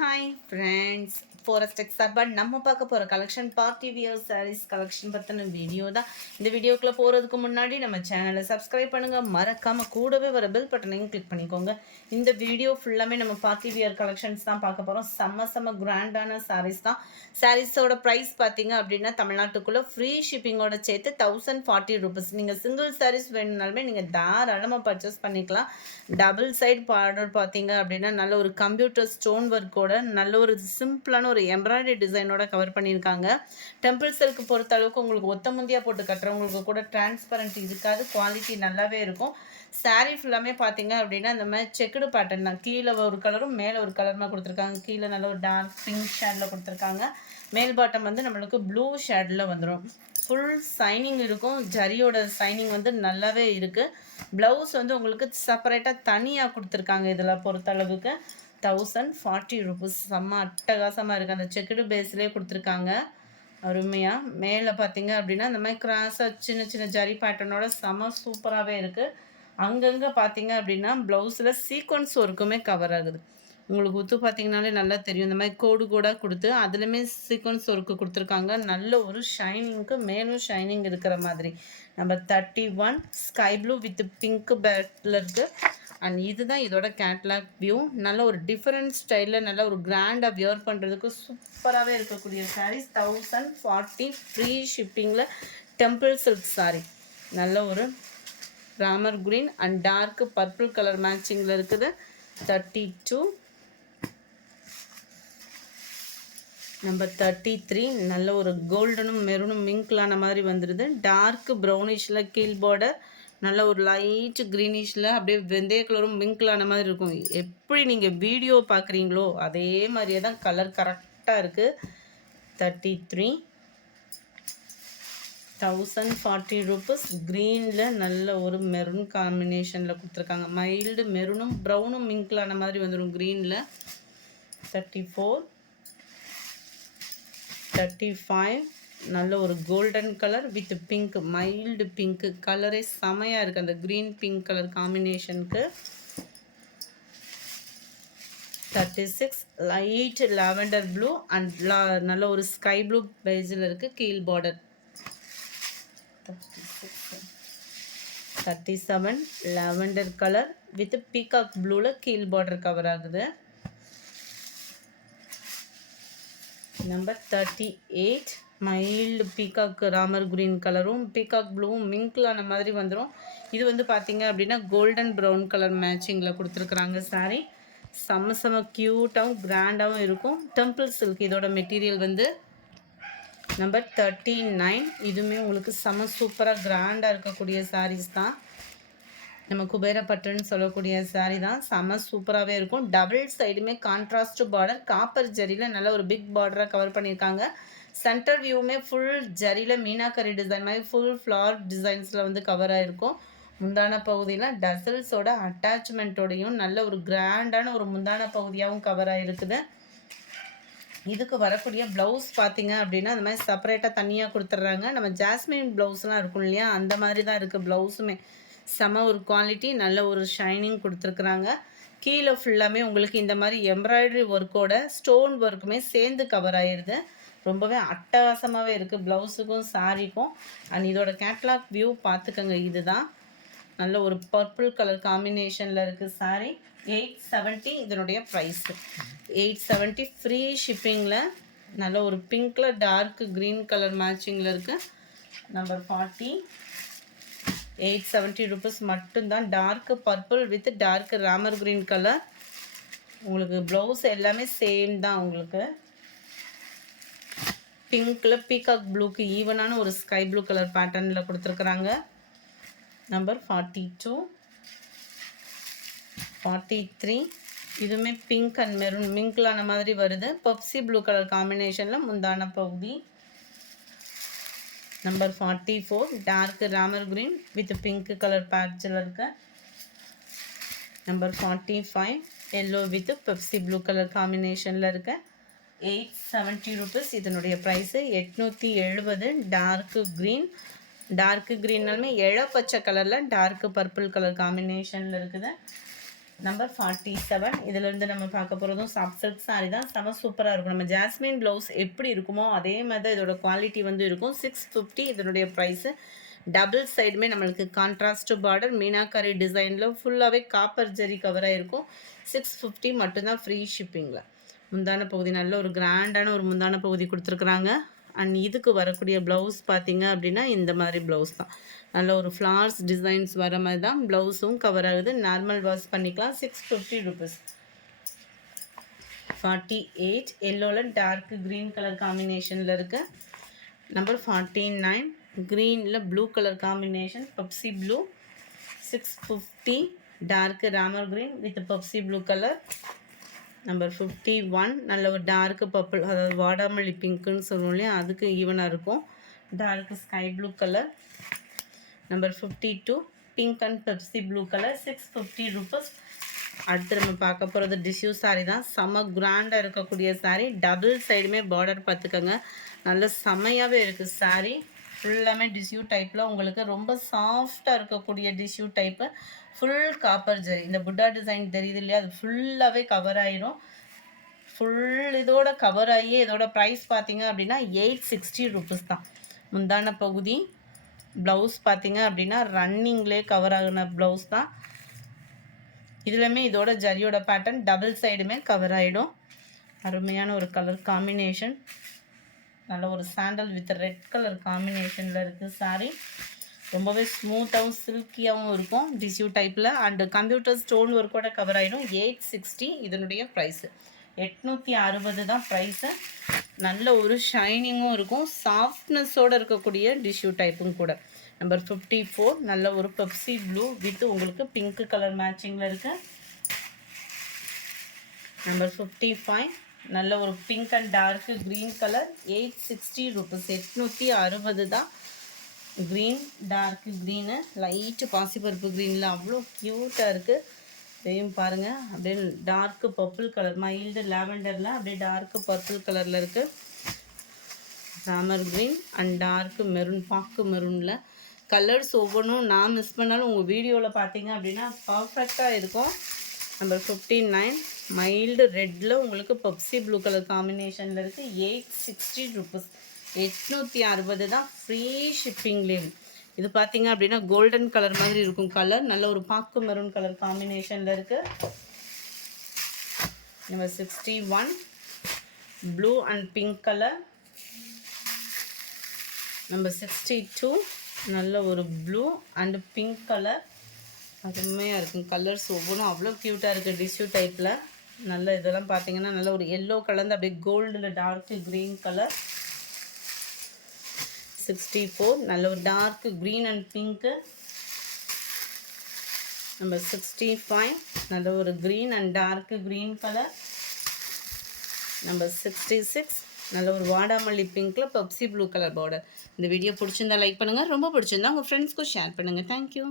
Hi friends, Forest Exarban நம்ம பார்க்க போற collection party wear sarees collection பத்தின வீடியோ தான். இந்த வீடியோக்குள்ள போறதுக்கு முன்னாடி நம்ம சேனலை சப்ஸ்கிரைப் பண்ணுங்க, மறக்காம கூடவே வர பெல் பட்டனையும் கிளிக் பண்ணிக்கோங்க. இந்த வீடியோ ஃபுல்லாமே நம்ம பார்ட்டி வியர் கலெக்ஷன்ஸ் தான் பார்க்க போறோம். செம்ம கிராண்டான sarees தான். சாரீஸோட ப்ரைஸ் பார்த்தீங்க அப்படின்னா தமிழ்நாட்டுக்குள்ள ஃப்ரீ ஷிப்பிங்கோட சேர்த்து 1040 ரூபீஸ். நீங்க சிங்கிள் sarees வேணும்னாலுமே நீங்க தாராளமாக பர்ச்சேஸ் பண்ணிக்கலாம். டபுள் சைடு பார்டர் பார்த்தீங்க அப்படின்னா நல்ல ஒரு கம்ப்யூட்டர் ஸ்டோன் ஒர்க்கோட நல்ல ஒரு சிம்பிளான ஒரு எம்ப்ராய்டரி டிசைனோட கவர் பண்ணியிருக்காங்க. டெம்பிள் சில்க் பொறுத்த அளவுக்கு உங்களுக்கு ஒத்த முந்தியா போட்டு கட்டுறவங்களுக்கு கூட டிரான்ஸ்பரண்ட் இருக்காது, குவாலிட்டி நல்லாவே இருக்கும். சாரீ ஃபுல்லாமே பார்த்தீங்க அப்படின்னா இந்த மாதிரி செக்குடு பேட்டர்ன் தான். கீழே ஒரு கலரும் மேலே ஒரு கலருமாக கொடுத்துருக்காங்க. கீழே நல்ல ஒரு டார்க் பிங்க் ஷேடில் கொடுத்துருக்காங்க. மேல் பாட்டம் வந்து நம்மளுக்கு ப்ளூ ஷேடில் வந்துடும். ஃபுல் சைனிங் இருக்கும். ஜரியோட சைனிங் வந்து நல்லாவே இருக்குது. ப்ளவுஸ் வந்து உங்களுக்கு செப்பரேட்டாக தனியாக கொடுத்துருக்காங்க. இதில் பொறுத்தளவுக்கு 1040 ரூபீஸ். செம்ம அட்டகாசமாக இருக்குது. அந்த செக்குடு பேஸ்லேயே கொடுத்துருக்காங்க அருமையாக. மேலே பார்த்தீங்க அப்படின்னா இந்த மாதிரி கிராஸாக சின்ன சின்ன ஜரி பேட்டர்னோட செம்ம சூப்பராகவே இருக்குது. அங்கங்கே பார்த்தீங்க அப்படின்னா ப்ளவுஸில் சீக்வன்ஸ் ஒர்க்குமே கவர் ஆகுது. உங்களுக்கு ஒத்து பார்த்தீங்கனாலே நல்லா தெரியும். இந்த மாதிரி கோடு கூட கொடுத்து அதுலேயுமே சீக்வன்ஸ் ஒர்க்கு கொடுத்துருக்காங்க. நல்ல ஒரு ஷைனிங்க்கு மேலும் ஷைனிங் இருக்கிற மாதிரி. Number 31 sky blue with pink battle இருக்குது. அண்ட் இதுதான் இதோட கேட்லாக் வியூ. நல்ல ஒரு டிஃப்ரெண்ட் ஸ்டைலில் நல்ல ஒரு கிராண்டாக வியர் பண்ணுறதுக்கு சூப்பராகவே இருக்கக்கூடிய சாரீஸ். 1040 ஃப்ரீ ஷிப்பிங்கில் டெம்பிள் சில்க் சாரீ. நல்ல ஒரு Ramar green and dark purple colour மேட்சிங்கில் இருக்குது. 32 நம்பர் 33 நல்ல ஒரு கோல்டனும் மெரூனும் மிங்க்லான மாதிரி வந்துடுது. டார்க் ப்ரௌனிஷில் கீழ் பார்டர், நல்ல ஒரு லைட் க்ரீனிஷில் அப்படியே வெந்தய கலரும் மிங்க்லான மாதிரி இருக்கும். எப்படி நீங்கள் வீடியோ பார்க்குறீங்களோ அதே மாதிரியே தான் கலர் கரெக்டாக இருக்குது. 33 1040 ரூபீஸ். க்ரீனில் நல்ல ஒரு மெரூன் காம்பினேஷனில் கொடுத்துருக்காங்க. மைல்டு மெரூனும் ப்ரௌனும் மிங்க்லான மாதிரி வந்துடும் க்ரீனில். 34 35 நல்ல ஒரு golden colour with pink, mild pink கலரே செமையாக இருக்குது அந்த க்ரீன் பிங்க் கலர் காம்பினேஷனுக்கு. 36 லைட் லாவெண்டர் ப்ளூ அண்ட் நல்ல ஒரு ஸ்கை ப்ளூ பேஸில் இருக்குது கீழ் border. 37 lavender colour with peacock ப்ளூவில் கீழ் பார்டர் கவர் ஆகுது. Number 38 mild peacock Ramar green கலரும் பீகாக் ப்ளூவும் மிங்க்லான மாதிரி வந்துடும். இது வந்து பார்த்தீங்க அப்படின்னா கோல்டன் ப்ரௌன் கலர் மேட்சிங்கில் கொடுத்துருக்குறாங்க சாரீ. செம்ம க்யூட்டாகவும் கிராண்டாகவும் இருக்கும். டெம்பிள் சில்க் இதோட மெட்டீரியல் வந்து. நம்பர் 39 இதுவுமே உங்களுக்கு செம்ம சூப்பராக கிராண்டாக இருக்கக்கூடிய சாரீஸ் தான். நம்ம குபேரப்பட்டுன்னு சொல்லக்கூடிய சாரீ தான். செம்ம சூப்பராகவே இருக்கும். டபுள் சைடுமே கான்ட்ராஸ்ட் பார்டர், காப்பர் ஜரியில் நல்ல ஒரு பிக் பார்டராக கவர் பண்ணியிருக்காங்க. சென்டர் வியூவுமே ஃபுல் ஜரியில் மீனாக்கரி டிசைன் மாதிரி ஃபுல் ஃப்ளார் டிசைன்ஸில் வந்து கவர் ஆகிருக்கும். முந்தான பகுதியில் டசல்ஸோட அட்டாச்மெண்ட்டோடையும் நல்ல ஒரு கிராண்டான ஒரு முந்தான பகுதியாகவும் கவர் ஆகிருக்குது. இதுக்கு வரக்கூடிய ப்ளவுஸ் பார்த்தீங்க அப்படின்னா அந்த மாதிரி செப்பரேட்டாக தனியாக கொடுத்துட்றாங்க. நம்ம ஜாஸ்மின் ப்ளவுஸ்லாம் இருக்கும் இல்லையா, அந்த மாதிரி தான் இருக்குது ப்ளவுஸுமே. செம ஒரு குவாலிட்டி, நல்ல ஒரு ஷைனிங் கொடுத்துருக்குறாங்க. கீழே ஃபுல்லாமே உங்களுக்கு இந்த மாதிரி எம்ப்ராய்டரி ஒர்க்கோட ஸ்டோன் ஒர்க்குமே சேர்ந்து கவர் ஆகிடுது. ரொம்பவே அட்டகாசமாகவே இருக்குது ப்ளவுஸுக்கும் சாரீக்கும். அண்ட் இதோட கேட்லாக் வியூ பார்த்துக்கோங்க. இதுதான் நல்ல ஒரு பர்பிள் கலர் காம்பினேஷனில் இருக்குது சாரீ. 870 இதனுடைய ப்ரைஸு. 870 ஃப்ரீ ஷிப்பிங்கில். நல்ல ஒரு பிங்க்கில் டார்க் க்ரீன் கலர் மேட்சிங்கில் இருக்குது. நம்பர் 40 870 ரூபீஸ் மட்டும்தான். Dark purple with dark Ramar green colour. உங்களுக்கு ப்ளவுஸ் எல்லாமே சேம் தான். உங்களுக்கு பிங்க்கில் பீகாக் ப்ளூக்கு ஈவனான ஒரு ஸ்கை ப்ளூ கலர் பேட்டர்னில் கொடுத்துருக்குறாங்க. நம்பர் 42 43 இதுவுமே பிங்க் அண்ட் மெரூன் மிங்க்லான மாதிரி வருது. பப்சி ப்ளூ கலர் காம்பினேஷனில் முந்தான பகுதி. Number 44 dark Ramar green with pink colour பேட்சில் இருக்க. Number 45 yellow with Pepsi blue colour காம்பினேஷனில் இருக்க. 870 ரூபீஸ் இதனுடைய ப்ரைஸு. 870 டார்க் க்ரீன்னாலுமே எழ பச்சை கலரில் டார்க் பர்பிள் கலர் காம்பினேஷனில் இருக்குது. நம்பர் 47. இதிலிருந்து நம்ம பார்க்க போகிறதும் சாஃப்ட் சில்க் சாரீ தான். செம சூப்பராக இருக்கும். நம்ம ஜாஸ்மின் ப்ளவுஸ் எப்படி இருக்குமோ அதே மாதிரி தான் இதோட குவாலிட்டி வந்து இருக்கும். 650 இதனுடைய ப்ரைஸு. டபுள் சைடுமே நம்மளுக்கு கான்ட்ராஸ்ட் பார்டர் மீனாக்காரி டிசைனில் ஃபுல்லாகவே காப்பர் ஜரி கவராக இருக்கும். 650 மட்டும்தான், ஃப்ரீ ஷிப்பிங்கில். முந்தான பகுதி நல்ல ஒரு கிராண்டான ஒரு முந்தான பகுதி கொடுத்துருக்குறாங்க. அண்ட் இதுக்கு வரக்கூடிய ப்ளவுஸ் பார்த்தீங்க அப்படின்னா இந்த மாதிரி ப்ளவுஸ் தான். நல்ல ஒரு ஃப்ளார்ஸ் டிசைன்ஸ் வர மாதிரி தான் ப்ளவுஸும் கவர் ஆகுது. நார்மல் வாஷ் பண்ணிக்கலாம். 650 ருபீஸ். 48 எல்லோவில் டார்க் க்ரீன் கலர் காம்பினேஷனில் இருக்குது. நம்பர் 49 க்ரீனில் blue colour combination, Pepsi blue. 650 dark Ramar green with Pepsi blue colour. Number 51 நல்ல ஒரு டார்க் பர்பிள், அதாவது வாடாமல்லி பிங்க்குன்னு சொல்லுவோம் இல்லையா, அதுக்கு ஈவனாக இருக்கும். Dark sky blue colour. Number 52 pink and Pepsi blue colour. 650 rupees. அடுத்து நம்ம பார்க்க போகிறது டிஷ்யூ சாரீ தான். செம கிராண்டாக இருக்கக்கூடிய சாரீ. டபுள் சைடுமே பார்டர் பார்த்துக்கோங்க. நல்ல செமையாகவே இருக்குது சாரீ. ஃபுல்லாமே டிஷ்யூ டைப்பில் உங்களுக்கு ரொம்ப சாஃப்டாக இருக்கக்கூடிய tissue type. Full copper zari. இந்த புட்டா டிசைன் தெரியுது இல்லையா, அது ஃபுல்லாகவே கவர் ஆகிரும். ஃபுல் இதோட கவர் ஆகி இதோட ப்ரைஸ் பார்த்தீங்க அப்படின்னா 860 ருபீஸ் தான். முந்தான பகுதி ப்ளவுஸ் பார்த்தீங்க அப்படின்னா ரன்னிங்லேயே கவர் ஆகின ப்ளவுஸ் தான். இதுலையுமே இதோட ஜரியோட பேட்டர்ன் டபுள் சைடுமே கவர் ஆகிடும். அருமையான ஒரு கலர் காம்பினேஷன். நல்ல ஒரு சாண்டல் வித் ரெட் கலர் காம்பினேஷனில் இருக்குது சாரீ. ரொம்பவே ஸ்மூத்தாகவும் சில்கியாகவும் இருக்கும் டிஷ்யூ டைப்பில். அண்டு கம்ப்யூட்டர் ஸ்டோன் ஒர்க்கோட கவர் ஆகிடும். 860 இதனுடைய ப்ரைஸு. 860 தான் ப்ரைஸு. நல்ல ஒரு ஷைனிங்கும் இருக்கும், சாஃப்ட்னஸோடு இருக்கக்கூடிய டிஷ்யூ டைப்பும் கூட. நம்பர் 54 நல்ல ஒரு பெப்சி ப்ளூ வித் உங்களுக்கு பிங்க் கலர் மேட்சிங்கில் இருக்குது. நம்பர் 55 நல்ல ஒரு pink and dark green colour. 860 rupees. 860 தான். க்ரீன் டார்க் க்ரீனு லைட்டு பாசிப்பருப்பு க்ரீனில் அவ்வளோ க்யூட்டாக இருக்குது. இதையும் பாருங்கள், அப்படியே டார்க்கு பர்பிள் கலர், மைல்டு லாவெண்டரில் அப்படியே டார்க்கு பர்பிள் கலரில் இருக்குது. Ramar green and dark maroon, பாக்கு மெரூனில் கலர்ஸ் ஒவ்வொன்றும் நான் மிஸ் பண்ணாலும் உங்கள் வீடியோவில் பார்த்தீங்க அப்படின்னா பர்ஃபெக்டாக இருக்கும். நம்பர் 59 மைல்டு ரெட்டில் உங்களுக்கு பப்சி ப்ளூ கலர் காம்பினேஷனில் இருக்குது. 860 ருபீஸ். 860 தான், ஃப்ரீ ஷிப்பிங்லேயும். இது பார்த்தீங்க அப்படின்னா கோல்டன் கலர் மாதிரி இருக்கும் கலர். நல்ல ஒரு பாக்கு மெரூன் கலர் காம்பினேஷனில் இருக்குது. Number 61 blue and pink colour. Number 62 நல்ல ஒரு ப்ளூ அண்ட் பிங்க் கலர். அருமையாக இருக்கும் கலர்ஸ் ஒவ்வொன்றும் அவ்வளோ க்யூட்டாக இருக்குது டிஷ்யூ டைப்பில். நல்ல இதெல்லாம் பார்த்தீங்கன்னா நல்ல ஒரு எல்லோ கலந்து அப்படியே கோல்டில் டார்க் க்ரீன் கலர். 64 நல்ல ஒரு dark green and pink. Number 65 நல்ல ஒரு green and dark green colour. Number 66 நல்ல ஒரு வாடாமல்லி பிங்க்கில் பப்சி ப்ளூ கலர் பார்டர். இந்த வீடியோ பிடிச்சிருந்தா லைக் பண்ணுங்கள், ரொம்ப பிடிச்சிருந்தா உங்கள் ஃப்ரெண்ட்ஸ்க்கும் ஷேர் பண்ணுங்கள். தேங்க்யூ.